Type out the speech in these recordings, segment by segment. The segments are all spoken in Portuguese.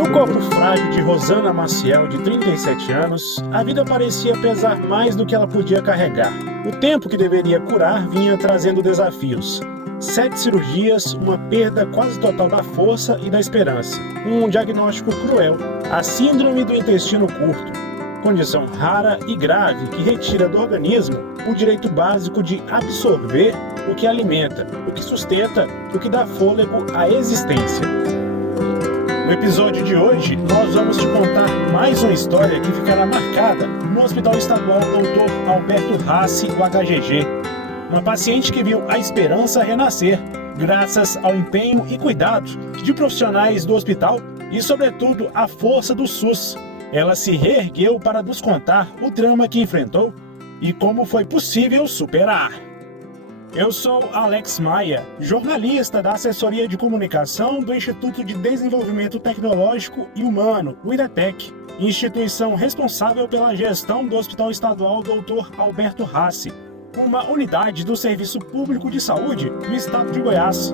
No corpo frágil de Rosana Maciel, de 37 anos, a vida parecia pesar mais do que ela podia carregar. O tempo que deveria curar vinha trazendo desafios. 7 cirurgias, uma perda quase total da força e da esperança. Um diagnóstico cruel, a síndrome do intestino curto. Condição rara e grave que retira do organismo o direito básico de absorver o que alimenta, o que sustenta, o que dá fôlego à existência. No episódio de hoje, nós vamos te contar mais uma história que ficará marcada no Hospital Estadual Dr. Alberto Rassi, o HGG. Uma paciente que viu a esperança renascer, graças ao empenho e cuidado de profissionais do hospital e, sobretudo, a força do SUS. Ela se reergueu para nos contar o drama que enfrentou e como foi possível superar. Eu sou Alex Maia, jornalista da Assessoria de Comunicação do Instituto de Desenvolvimento Tecnológico e Humano, o IDETEC, instituição responsável pela gestão do Hospital Estadual Dr. Alberto Rassi, uma unidade do Serviço Público de Saúde do Estado de Goiás.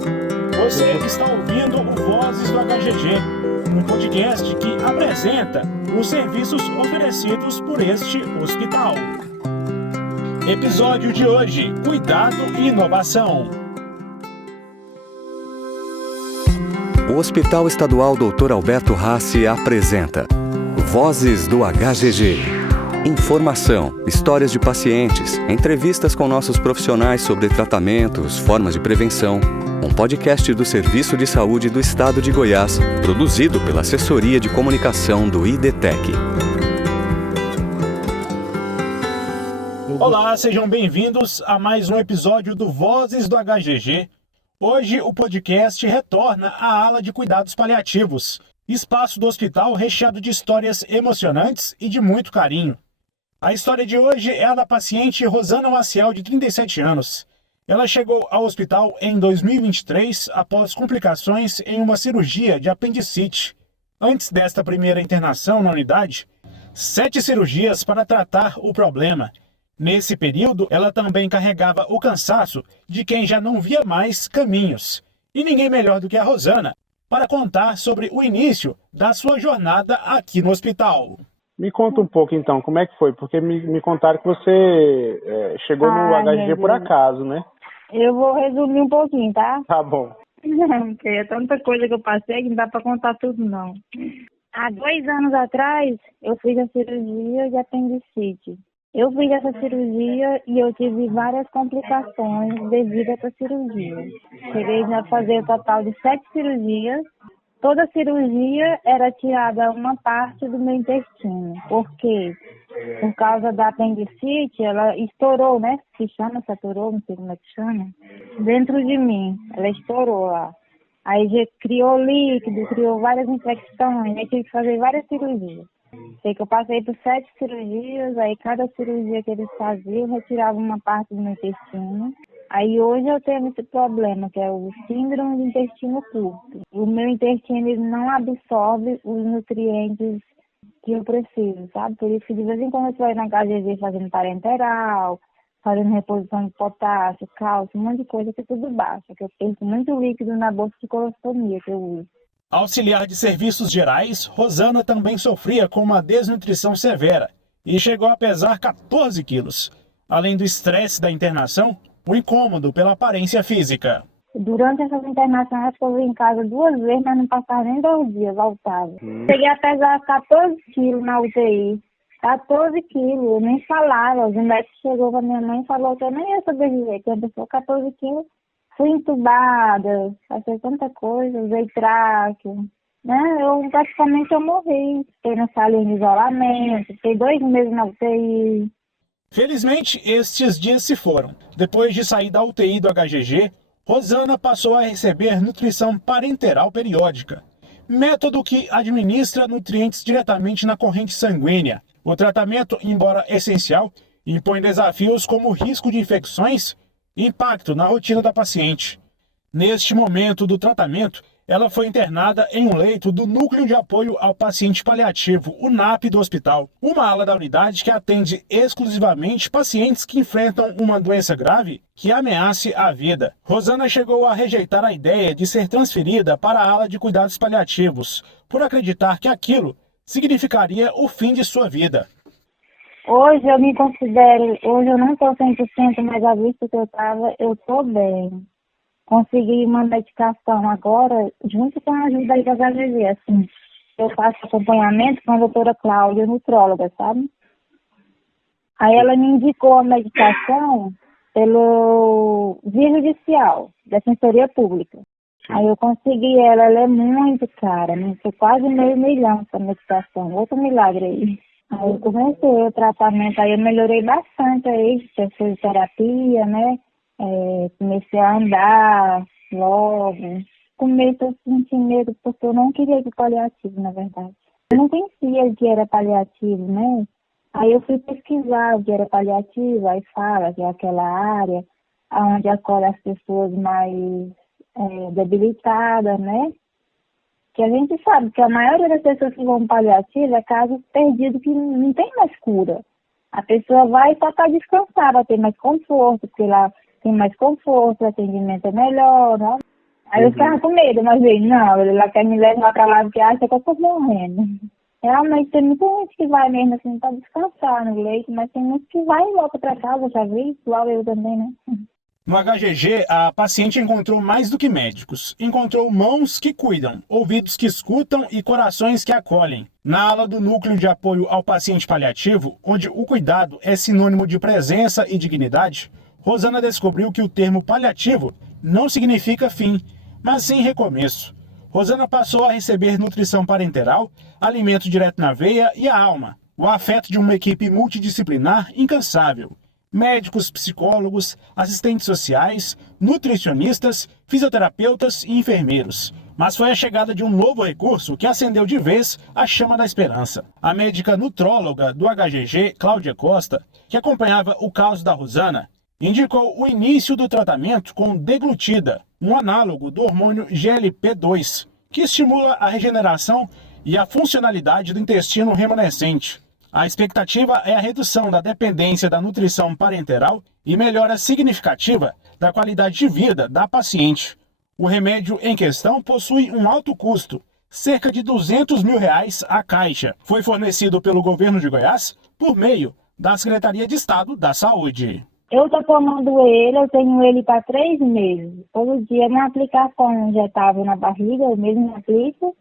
Você está ouvindo o Vozes do HGG, um podcast que apresenta os serviços oferecidos por este hospital. Episódio de hoje: Cuidado e Inovação. O Hospital Estadual Dr. Alberto Rassi apresenta Vozes do HGG. Informação, histórias de pacientes, entrevistas com nossos profissionais sobre tratamentos, formas de prevenção. Um podcast do Serviço de Saúde do Estado de Goiás, produzido pela Assessoria de Comunicação do IDETEC. Olá, sejam bem-vindos a mais um episódio do Vozes do HGG. Hoje o podcast retorna à ala de cuidados paliativos, espaço do hospital recheado de histórias emocionantes e de muito carinho. A história de hoje é a da paciente Rosana Maciel, de 37 anos. Ela chegou ao hospital em 2023 após complicações em uma cirurgia de apendicite. Antes desta primeira internação na unidade, 7 cirurgias para tratar o problema. Nesse período, ela também carregava o cansaço de quem já não via mais caminhos. E ninguém melhor do que a Rosana para contar sobre o início da sua jornada aqui no hospital. Me conta um pouco então, como é que foi? Porque me contaram que você chegou no HGG por acaso, né? Eu vou resumir um pouquinho, tá? Tá bom. Porque é tanta coisa que eu passei que não dá pra contar tudo, não. Há 2 anos atrás, eu fiz a cirurgia de apendicite. Eu fiz essa cirurgia e eu tive várias complicações devido a essa cirurgia. Cheguei a fazer o total de 7 cirurgias. Toda cirurgia era tirada uma parte do meu intestino. Por quê? Por causa da apendicite, ela estourou, né? Se chama, saturou, não sei como é que chama. Dentro de mim, ela estourou lá. Aí já criou líquido, criou várias infecções, aí tive que fazer várias cirurgias. Sei que eu passei por 7 cirurgias, aí cada cirurgia que eles faziam, retirava uma parte do meu intestino. Aí hoje eu tenho esse problema, que é o síndrome do intestino curto. O meu intestino ele não absorve os nutrientes que eu preciso, sabe? Por isso que de vez em quando eu estou aí na HGG fazendo parenteral, fazendo reposição de potássio, cálcio, um monte de coisa que tudo baixa, que eu perco muito líquido na bolsa de colostomia que eu uso. Auxiliar de serviços gerais, Rosana também sofria com uma desnutrição severa e chegou a pesar 14 quilos. Além do estresse da internação, o incômodo pela aparência física. Durante essa internação, acho que eu vim em casa 2 vezes, mas não passava nem 2 dias, voltava. Cheguei a pesar 14 quilos na UTI. 14 quilos, eu nem falava. O médico chegou pra minha mãe e falou que eu nem ia sobreviver, que eu pesou 14 quilos. Fui entubada, passei tanta coisa, usei tráqueo, né? Praticamente eu morri. Fiquei na salinha de isolamento, fiquei 2 meses na UTI. Felizmente, estes dias se foram. Depois de sair da UTI do HGG, Rosana passou a receber nutrição parenteral periódica, método que administra nutrientes diretamente na corrente sanguínea. O tratamento, embora essencial, impõe desafios como risco de infecções e impacto na rotina da paciente. Neste momento do tratamento, Ela foi internada em um leito do Núcleo de Apoio ao Paciente Paliativo, o NAP do hospital, uma ala da unidade que atende exclusivamente pacientes que enfrentam uma doença grave que ameace a vida. Rosana chegou a rejeitar a ideia de ser transferida para a ala de cuidados paliativos, por acreditar que aquilo significaria o fim de sua vida. Hoje eu me considero, hoje eu não estou 100%, mas à vista que eu estou bem. Consegui uma medicação agora, junto com a ajuda aí da HGG, assim. Eu faço acompanhamento com a doutora Cláudia, nutróloga, sabe? Aí ela me indicou a medicação pelo via judicial, Defensoria Pública. Aí eu consegui ela é muito cara, né? Foi quase R$500 mil essa medicação, outro milagre aí. Aí eu comecei o tratamento, aí eu melhorei bastante aí, fiz terapia, né? Comecei a andar logo. Comecei a sentir medo porque eu não queria ir para paliativo, na verdade. Eu não conhecia o que era paliativo, né? Aí eu fui pesquisar o que era paliativo, aí fala que é aquela área onde acolhe as pessoas mais debilitadas, né? Que a gente sabe que a maioria das pessoas que vão paliativo é caso perdido que não tem mais cura. A pessoa vai só para descansar, para ter mais conforto, porque lá tem mais conforto, o atendimento é melhor, né? Aí eu ficava com medo, mas ele, não, ele lá quer me levar para lá porque acha que eu estou morrendo. Realmente tem muita gente que vai mesmo assim para descansar no leito, mas tem muitos que vai e volta para casa, já vi, igual eu também, né? No HGG, a paciente encontrou mais do que médicos. Encontrou mãos que cuidam, ouvidos que escutam e corações que acolhem. Na ala do Núcleo de Apoio ao Paciente Paliativo, onde o cuidado é sinônimo de presença e dignidade, Rosana descobriu que o termo paliativo não significa fim, mas sim recomeço. Rosana passou a receber nutrição parenteral, alimento direto na veia e a alma, o afeto de uma equipe multidisciplinar incansável. Médicos, psicólogos, assistentes sociais, nutricionistas, fisioterapeutas e enfermeiros. Mas foi a chegada de um novo recurso que acendeu de vez a chama da esperança. A médica nutróloga do HGG, Cláudia Costa, que acompanhava o caso da Rosana, indicou o início do tratamento com deglutida, um análogo do hormônio GLP-2, que estimula a regeneração e a funcionalidade do intestino remanescente. A expectativa é a redução da dependência da nutrição parenteral e melhora significativa da qualidade de vida da paciente. O remédio em questão possui um alto custo, cerca de R$200 mil a caixa. Foi fornecido pelo governo de Goiás por meio da Secretaria de Estado da Saúde. Eu estou tomando ele, eu tenho ele para 3 meses. Todo dia uma aplicação injetável na barriga, eu mesmo aplico,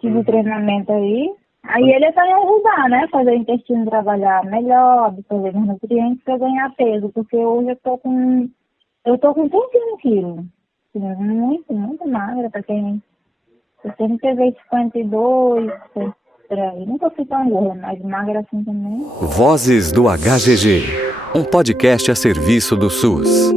tive o treinamento aí. Aí ele vai me ajudar, né? Fazer o intestino trabalhar melhor, absorver mais nutrientes para ganhar peso, porque hoje eu tô com 31 quilos. Muito magra para quem. Eu sempre pesei 52, por aí. Nunca fui tão gorda, mas magra assim também. Vozes do HGG, um podcast a serviço do SUS.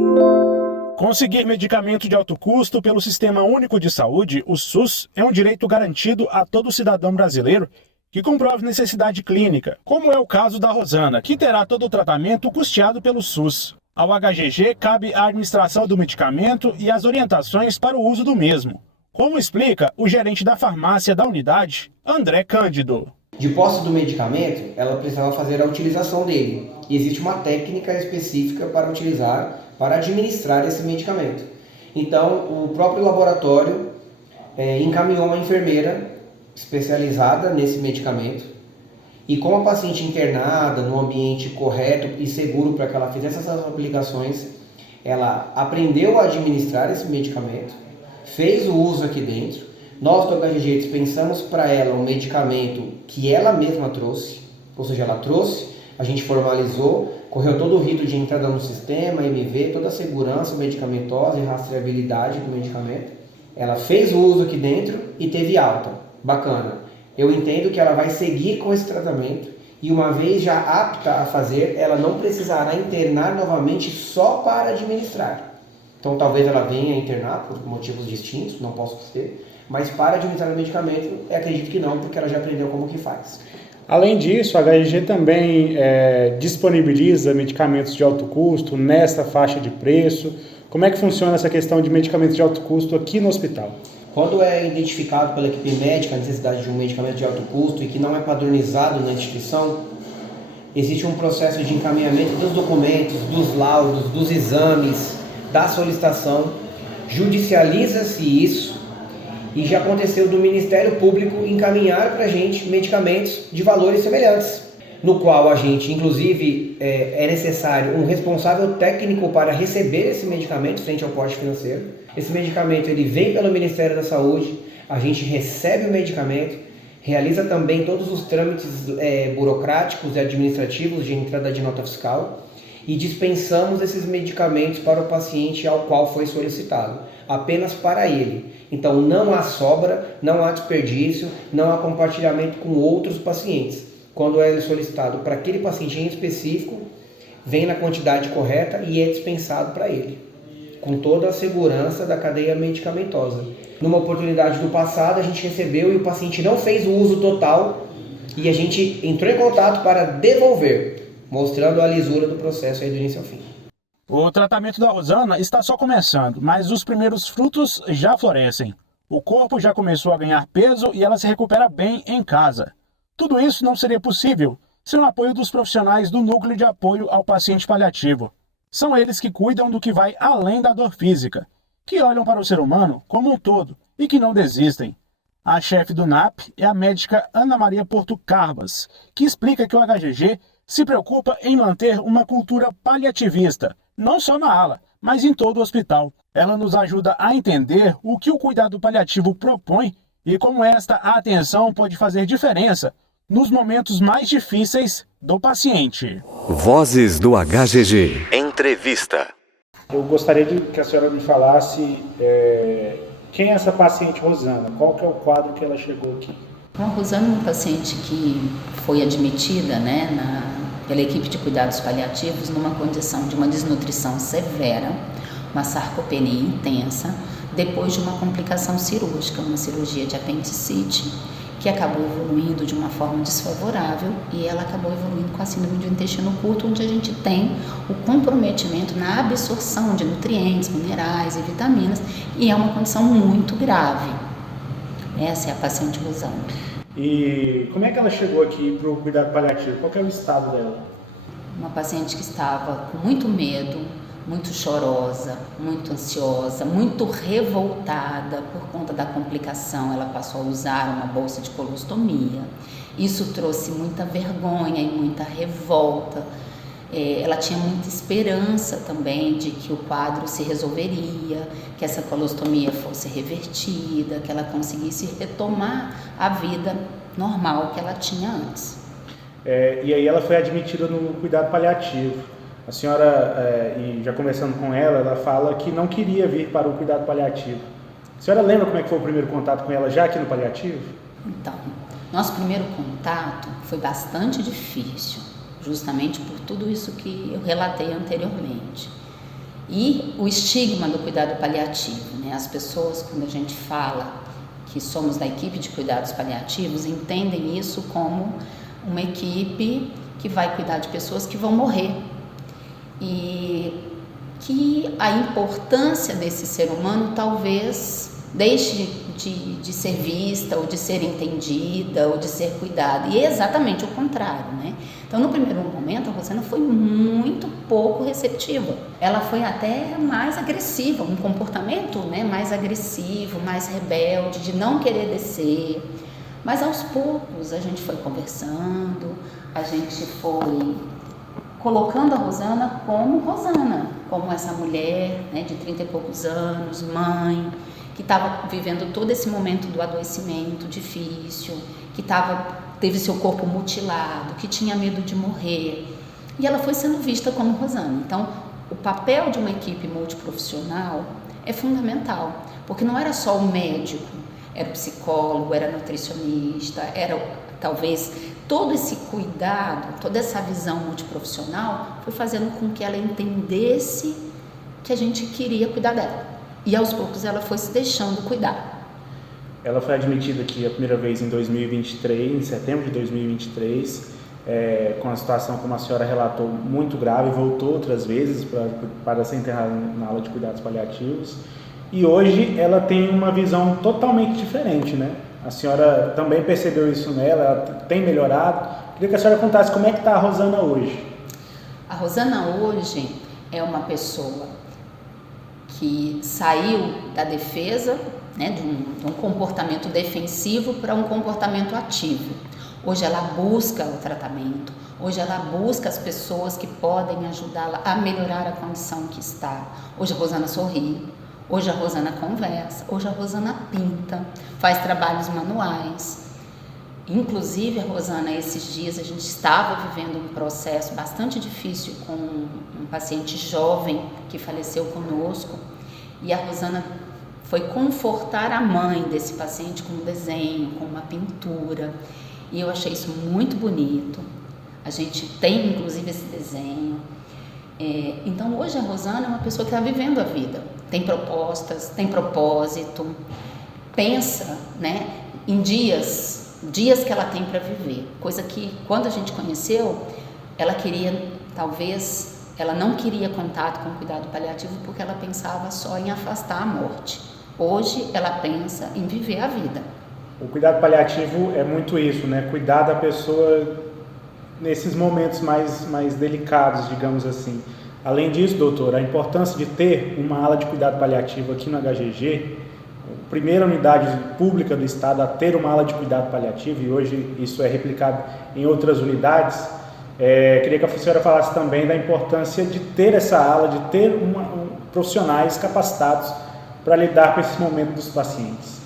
Conseguir medicamento de alto custo pelo Sistema Único de Saúde, o SUS, é um direito garantido a todo cidadão brasileiro que comprove necessidade clínica, como é o caso da Rosana, que terá todo o tratamento custeado pelo SUS. Ao HGG cabe a administração do medicamento e as orientações para o uso do mesmo, como explica o gerente da farmácia da unidade, André Cândido. De posse do medicamento, ela precisava fazer a utilização dele. E existe uma técnica específica para utilizar, para administrar esse medicamento. Então, o próprio laboratório encaminhou uma enfermeira especializada nesse medicamento. E com a paciente internada, no ambiente correto e seguro para que ela fizesse essas aplicações, ela aprendeu a administrar esse medicamento, fez o uso aqui dentro. Nós do HGG dispensamos para ela um medicamento que ela mesma trouxe, ou seja, ela trouxe, a gente formalizou, correu todo o rito de entrada no sistema, MV, toda a segurança medicamentosa e rastreabilidade do medicamento. Ela fez o uso aqui dentro e teve alta. Bacana. Eu entendo que ela vai seguir com esse tratamento e uma vez já apta a fazer, ela não precisará internar novamente só para administrar. Então talvez ela venha internar por motivos distintos, não posso dizer, mas para administrar o medicamento, acredito que não, porque ela já aprendeu como que faz. Além disso, a HGG também disponibiliza medicamentos de alto custo nessa faixa de preço. Como é que funciona essa questão de medicamentos de alto custo aqui no hospital? Quando é identificado pela equipe médica a necessidade de um medicamento de alto custo e que não é padronizado na instituição, existe um processo de encaminhamento dos documentos, dos laudos, dos exames, da solicitação, judicializa-se isso e já aconteceu do Ministério Público encaminhar para a gente medicamentos de valores semelhantes, no qual a gente, inclusive, é necessário um responsável técnico para receber esse medicamento frente ao porte financeiro. Esse medicamento ele vem pelo Ministério da Saúde, a gente recebe o medicamento, realiza também todos os trâmites burocráticos e administrativos de entrada de nota fiscal e dispensamos esses medicamentos para o paciente ao qual foi solicitado, apenas para ele. Então não há sobra, não há desperdício, não há compartilhamento com outros pacientes. Quando é solicitado para aquele paciente em específico, vem na quantidade correta e é dispensado para ele, com toda a segurança da cadeia medicamentosa. Numa oportunidade do passado, a gente recebeu e o paciente não fez o uso total e a gente entrou em contato para devolver, mostrando a lisura do processo aí do início ao fim. O tratamento da Rosana está só começando, mas os primeiros frutos já florescem. O corpo já começou a ganhar peso e ela se recupera bem em casa. Tudo isso não seria possível sem o apoio dos profissionais do Núcleo de Apoio ao Paciente Paliativo. São eles que cuidam do que vai além da dor física, que olham para o ser humano como um todo e que não desistem. A chefe do NAP é a médica Ana Maria Porto Carbas, que explica que o HGG se preocupa em manter uma cultura paliativista, não só na ala, mas em todo o hospital. Ela nos ajuda a entender o que o cuidado paliativo propõe e como esta atenção pode fazer diferença nos momentos mais difíceis do paciente. Vozes do HGG. Entrevista. Eu gostaria que a senhora me falasse quem é essa paciente Rosana, qual que é o quadro que ela chegou aqui? A Rosana é uma paciente que foi admitida pela equipe de cuidados paliativos numa condição de uma desnutrição severa, uma sarcopenia intensa, depois de uma complicação cirúrgica, uma cirurgia de apendicite, que acabou evoluindo de uma forma desfavorável e ela acabou evoluindo com a síndrome do intestino curto, onde a gente tem o comprometimento na absorção de nutrientes, minerais e vitaminas, e é uma condição muito grave. Essa é a paciente Rosana. E como é que ela chegou aqui para o cuidado paliativo? Qual que é o estado dela? Uma paciente que estava com muito medo, muito chorosa, muito ansiosa, muito revoltada por conta da complicação. Ela passou a usar uma bolsa de colostomia. Isso trouxe muita vergonha e muita revolta. Ela tinha muita esperança também de que o quadro se resolveria, que essa colostomia fosse revertida, que ela conseguisse retomar a vida normal que ela tinha antes. E aí ela foi admitida no cuidado paliativo. A senhora, e já conversando com ela fala que não queria vir para o cuidado paliativo. A senhora lembra como é que foi o primeiro contato com ela já aqui no paliativo? Então, nosso primeiro contato foi bastante difícil, justamente por tudo isso que eu relatei anteriormente. E o estigma do cuidado paliativo, né? As pessoas, quando a gente fala que somos da equipe de cuidados paliativos, entendem isso como uma equipe que vai cuidar de pessoas que vão morrer. E que a importância desse ser humano talvez deixe de ser vista, ou de ser entendida, ou de ser cuidada, e é exatamente o contrário, né? Então, no primeiro momento, a Rosana foi muito pouco receptiva, ela foi até mais agressiva, um comportamento, né, mais agressivo, mais rebelde, de não querer descer, mas aos poucos a gente foi conversando, a gente foi colocando a Rosana, como essa mulher, né, de 30 e poucos anos, mãe, que estava vivendo todo esse momento do adoecimento difícil, que teve seu corpo mutilado, que tinha medo de morrer. E ela foi sendo vista como Rosana. Então, o papel de uma equipe multiprofissional é fundamental, porque não era só o médico, era o psicólogo, era nutricionista, era talvez todo esse cuidado, toda essa visão multiprofissional foi fazendo com que ela entendesse que a gente queria cuidar dela. E aos poucos ela foi se deixando cuidar. Ela foi admitida aqui a primeira vez em 2023, em setembro de 2023, com a situação, como a senhora relatou, muito grave, voltou outras vezes para ser internada na ala de cuidados paliativos. e hoje ela tem uma visão totalmente diferente, né? A senhora também percebeu isso nela, ela tem melhorado. Queria que a senhora contasse como é que está a Rosana hoje. A Rosana hoje é uma pessoa que saiu da defesa, né, de um comportamento defensivo para um comportamento ativo. Hoje ela busca o tratamento, hoje ela busca as pessoas que podem ajudá-la a melhorar a condição que está. Hoje a Rosana sorri, hoje a Rosana conversa, hoje a Rosana pinta, faz trabalhos manuais. Inclusive, a Rosana, esses dias a gente estava vivendo um processo bastante difícil com um paciente jovem que faleceu conosco, e a Rosana foi confortar a mãe desse paciente com um desenho, com uma pintura, e eu achei isso muito bonito. A gente tem inclusive esse desenho. Então hoje a Rosana é uma pessoa que está vivendo a vida, tem propostas, tem propósito, pensa, né, em dias que ela tem para viver, coisa que quando a gente conheceu, ela queria, talvez, ela não queria contato com o cuidado paliativo porque ela pensava só em afastar a morte. Hoje ela pensa em viver a vida. O cuidado paliativo é muito isso, né? Cuidar da pessoa nesses momentos mais delicados, digamos assim. Além disso, doutor, a importância de ter uma ala de cuidado paliativo aqui no HGG, a primeira unidade pública do estado a ter uma ala de cuidado paliativo, e hoje isso é replicado em outras unidades, queria que a senhora falasse também da importância de ter essa ala, de ter profissionais capacitados para lidar com esse momento dos pacientes.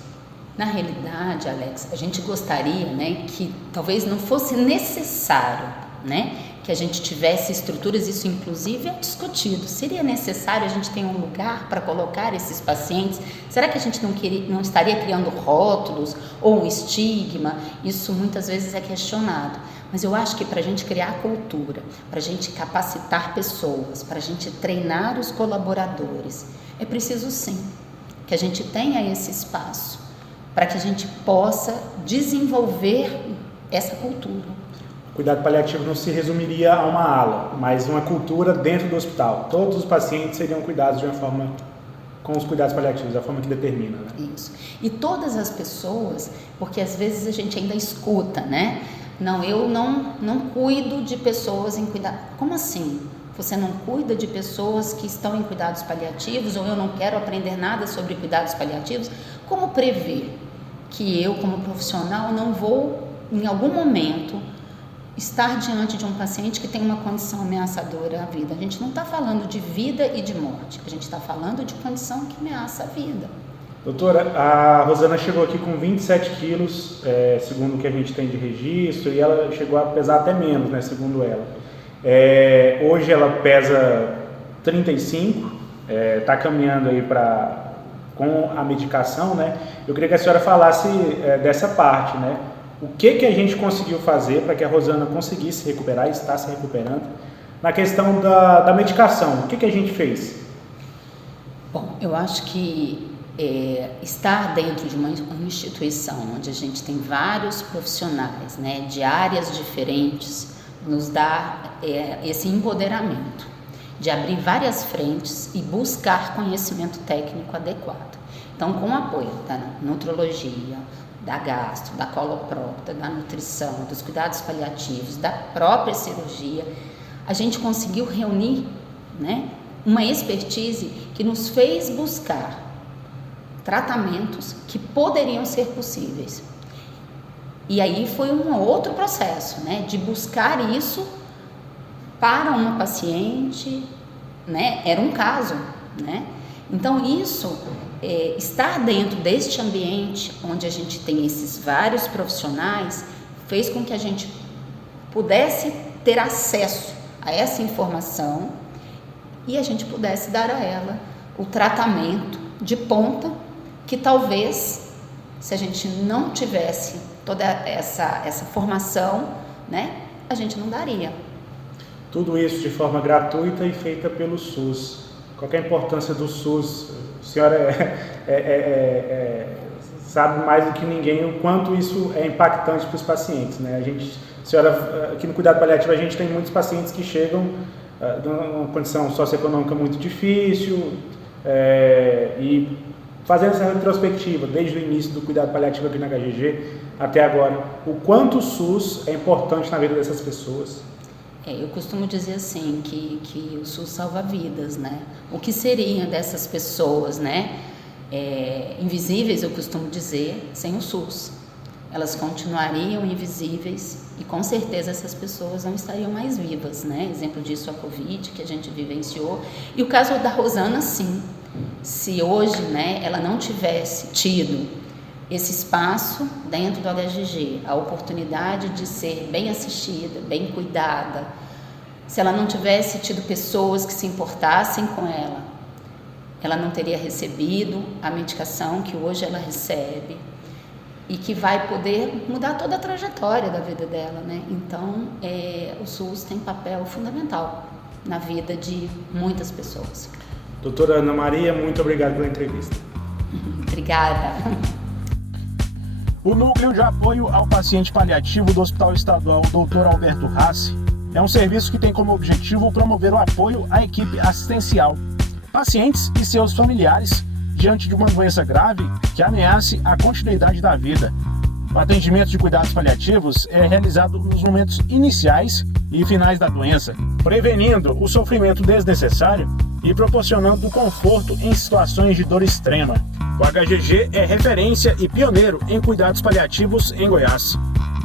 Na realidade, Alex, a gente gostaria, né, que talvez não fosse necessário, né, que a gente tivesse estruturas, isso inclusive é discutido. Seria necessário a gente ter um lugar para colocar esses pacientes? Será que a gente não estaria criando rótulos ou um estigma? Isso muitas vezes é questionado. Mas eu acho que para a gente criar cultura, para a gente capacitar pessoas, para a gente treinar os colaboradores, é preciso sim que a gente tenha esse espaço para que a gente possa desenvolver essa cultura. O cuidado paliativo não se resumiria a uma ala, mas uma cultura dentro do hospital. Todos os pacientes seriam cuidados de uma forma, com os cuidados paliativos, da forma que determina, né? Isso. E todas as pessoas, porque às vezes a gente ainda escuta, né? Não, eu não cuido de pessoas em cuidado. Como assim? Você não cuida de pessoas que estão em cuidados paliativos, ou eu não quero aprender nada sobre cuidados paliativos? Como prever que eu, como profissional, não vou, em algum momento, estar diante de um paciente que tem uma condição ameaçadora à vida? A gente não está falando de vida e de morte, a gente está falando de condição que ameaça a vida. Doutora, a Rosana chegou aqui com 27 quilos, segundo o que a gente tem de registro, e ela chegou a pesar até menos, né, segundo ela. Hoje ela pesa 35, está caminhando aí com a medicação, né? Eu queria que a senhora falasse dessa parte, né? O que a gente conseguiu fazer para que a Rosana conseguisse recuperar e está se recuperando na questão da medicação? O que a gente fez? Bom, eu acho que estar dentro de uma instituição onde a gente tem vários profissionais, né, de áreas diferentes, nos dá esse empoderamento de abrir várias frentes e buscar conhecimento técnico adequado. Então, com o apoio da nutrologia, da gastro, da coloprocta, da nutrição, dos cuidados paliativos, da própria cirurgia, a gente conseguiu reunir, né, uma expertise que nos fez buscar tratamentos que poderiam ser possíveis. E aí foi um outro processo, né, de buscar isso para uma paciente, né, era um caso, né? Então isso, estar dentro deste ambiente onde a gente tem esses vários profissionais, fez com que a gente pudesse ter acesso a essa informação e a gente pudesse dar a ela o tratamento de ponta que talvez, se a gente não tivesse toda essa formação, né, a gente não daria. Tudo isso de forma gratuita e feita pelo SUS. Qual é a importância do SUS? A senhora sabe mais do que ninguém o quanto isso é impactante para os pacientes, né? A senhora, aqui no cuidado paliativo, a gente tem muitos pacientes que chegam numa condição socioeconômica muito difícil, E fazendo essa retrospectiva, desde o início do cuidado paliativo aqui na HGG até agora, o quanto o SUS é importante na vida dessas pessoas? Eu costumo dizer assim, que o SUS salva vidas, né? O que seriam dessas pessoas, né? Invisíveis, eu costumo dizer, sem o SUS. Elas continuariam invisíveis e com certeza essas pessoas não estariam mais vivas, né? Exemplo disso a Covid, que a gente vivenciou. E o caso da Rosana, sim. Se hoje, né, ela não tivesse tido esse espaço dentro do HGG, a oportunidade de ser bem assistida, bem cuidada, se ela não tivesse tido pessoas que se importassem com ela não teria recebido a medicação que hoje ela recebe e que vai poder mudar toda a trajetória da vida dela, né? Então, o SUS tem papel fundamental na vida de muitas pessoas. Doutora Ana Maria, muito obrigado pela entrevista. Obrigada. O Núcleo de Apoio ao Paciente Paliativo do Hospital Estadual Dr. Alberto Rassi é um serviço que tem como objetivo promover o apoio à equipe assistencial, pacientes e seus familiares diante de uma doença grave que ameace a continuidade da vida. O atendimento de cuidados paliativos é realizado nos momentos iniciais e finais da doença, prevenindo o sofrimento desnecessário e proporcionando conforto em situações de dor extrema. O HGG é referência e pioneiro em cuidados paliativos em Goiás.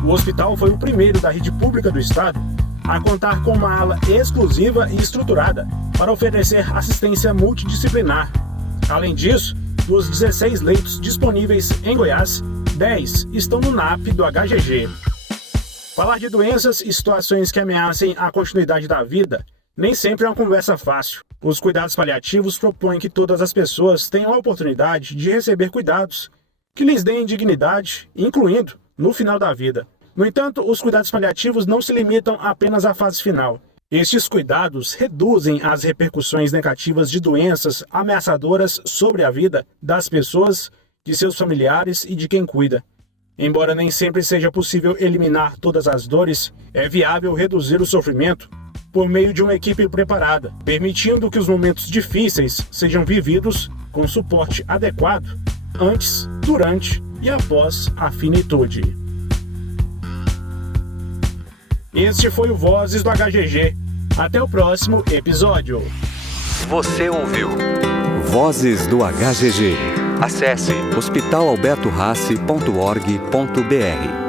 O hospital foi o primeiro da rede pública do estado a contar com uma ala exclusiva e estruturada para oferecer assistência multidisciplinar. Além disso, dos 16 leitos disponíveis em Goiás, 10 estão no NAP do HGG. Falar de doenças e situações que ameacem a continuidade da vida nem sempre é uma conversa fácil. Os cuidados paliativos propõem que todas as pessoas tenham a oportunidade de receber cuidados que lhes deem dignidade, incluindo no final da vida. No entanto, os cuidados paliativos não se limitam apenas à fase final. Estes cuidados reduzem as repercussões negativas de doenças ameaçadoras sobre a vida das pessoas, de seus familiares e de quem cuida. Embora nem sempre seja possível eliminar todas as dores, é viável reduzir o sofrimento por meio de uma equipe preparada, permitindo que os momentos difíceis sejam vividos com suporte adequado antes, durante e após a finitude. Este foi o Vozes do HGG. Até o próximo episódio. Você ouviu Vozes do HGG. Acesse hospitalalbertorassi.org.br.